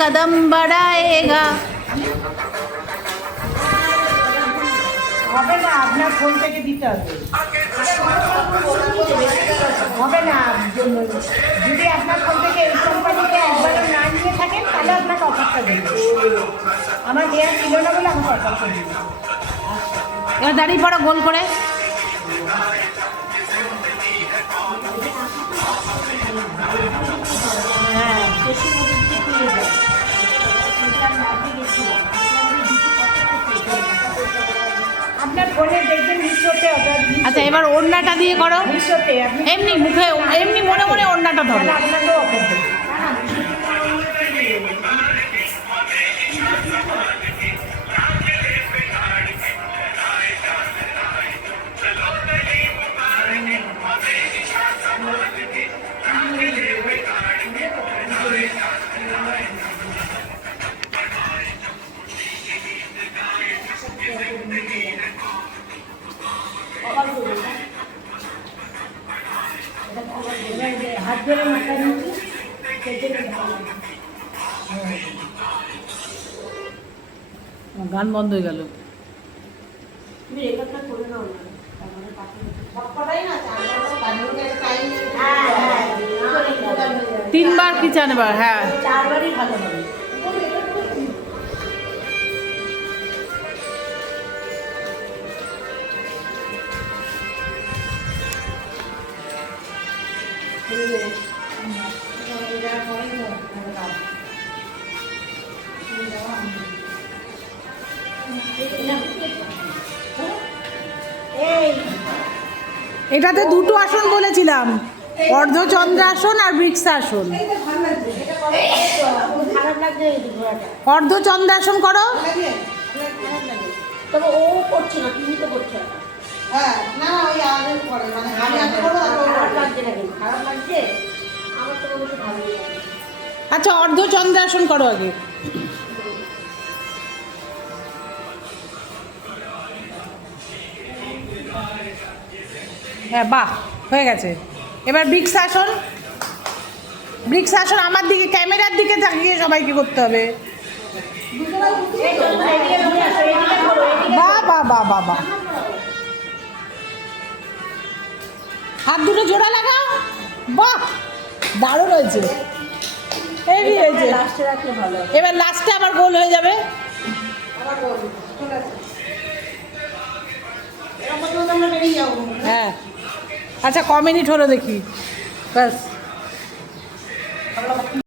कदम बढ़ाएगा। হবে না, আপনার ফোন থেকে দিতে হবে। হবে না, যদি আপনার ফোন থেকে এই কোম্পানিতে একবারও না নিয়ে থাকেন তাহলে আপনাকে অফারটা দেবে। আমার নেওয়া ছিল না বলে আমাকে অফারটা দেবে। এবার দাঁড়িয়ে পড়ো গোল করে। হ্যাঁ, আপনার ফোনে দেখবেন মিশোতে অর্ডার। আচ্ছা এবার ওড়নাটা দিয়ে করো। মিশোতে আপনি এমনি মুখে এমনি মনে মনে ওড়নাটা ধরো। আপনাকেও অফার দেবে। হাত ধরে মাথা নিচ্ছি। গান বন্ধ হয়ে গেল। তিনবার কি চারবার? হ্যাঁ চারবারই ভালো হবে। এটাতে দুটো আসন বলেছিলাম, অর্ধচন্দ্রাসন আর বৃক্ষাসন। অর্ধচন্দ্রাসন করো। তবে ও করছে না, তুমি তো করছো। হ্যাঁ, না ওই আগে করে, মানে আমি আগে করো আর খারাপ লাগছে নাকি? খারাপ লাগছে? আমার তো বলতে ভালো লাগে। আচ্ছা অর্ধচন্দ্রাসন করো আগে। হ্যাঁ বাহ, হয়ে গেছে। এবার বৃক্ষাসন। বৃক্ষাসন আমার দিকে, ক্যামেরার দিকে তাকিয়ে সবাইকে করতে হবে। বাহ বাহ বাহ বাহ বাহ, হাত দুটো জোড়া লাগাও। বাহ দারুণ হয়েছে, হেভি হয়েছে। এবার লাস্টে আবার গোল হয়ে যাবে। হ্যাঁ আচ্ছা ক মিনিট হলো দেখি, ব্যাস।